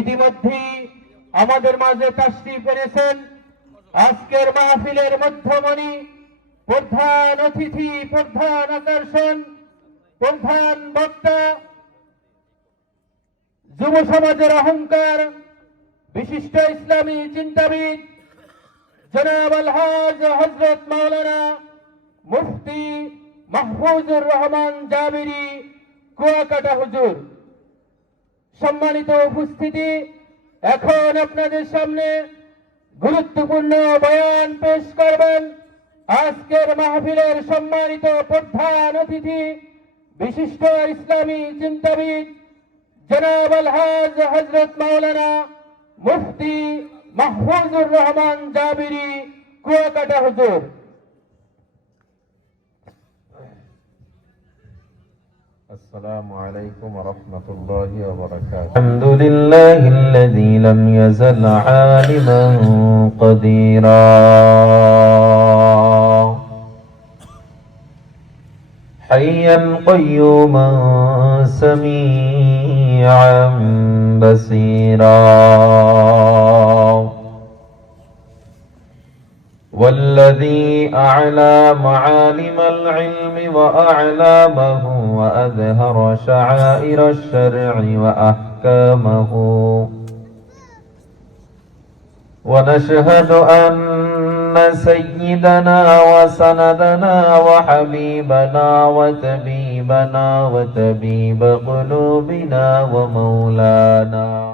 ইতিমধ্যে আমাদের মাঝে তাশরীফ এনেছেন আজকের মাহফিলের মধ্যমণি, প্রধান অতিথি, প্রধান আকর্ষণ, প্রধান বক্তা, যুব সমাজের অহংকার, বিশিষ্ট ইসলামী চিন্তাবিদ জনাব আলহাজ হযরত মাওলানা মুফতি মাহফুজুর রহমান জাবিরি কুয়াকাটা হুজুর। সম্মানিত উপস্থিতি, এখন আপনাদের সামনে গুরুত্বপূর্ণ বয়ান পেশ করবেন আজকের মাহফিলের সম্মানিত প্রধান অতিথি, বিশিষ্ট ইসলামী চিন্তাবিদ জনাব আলহাজ হযরত মাওলানা মুফতি মাহফুজুর রহমান জাবিরি কুয়াকাটা হুজুর। السلام عليكم ورحمة الله وبركاته. الحمد لله الذي لم يزل عالما قديرا حيا قيوما سميعا بصيرا والذي أعلى معالم العلم وأعلامه وأظهر شعائر الشرع وأحكامه ونشهد أن سيدنا وسندنا وحبيبنا وطبيبنا وطبيب قلوبنا ومولانا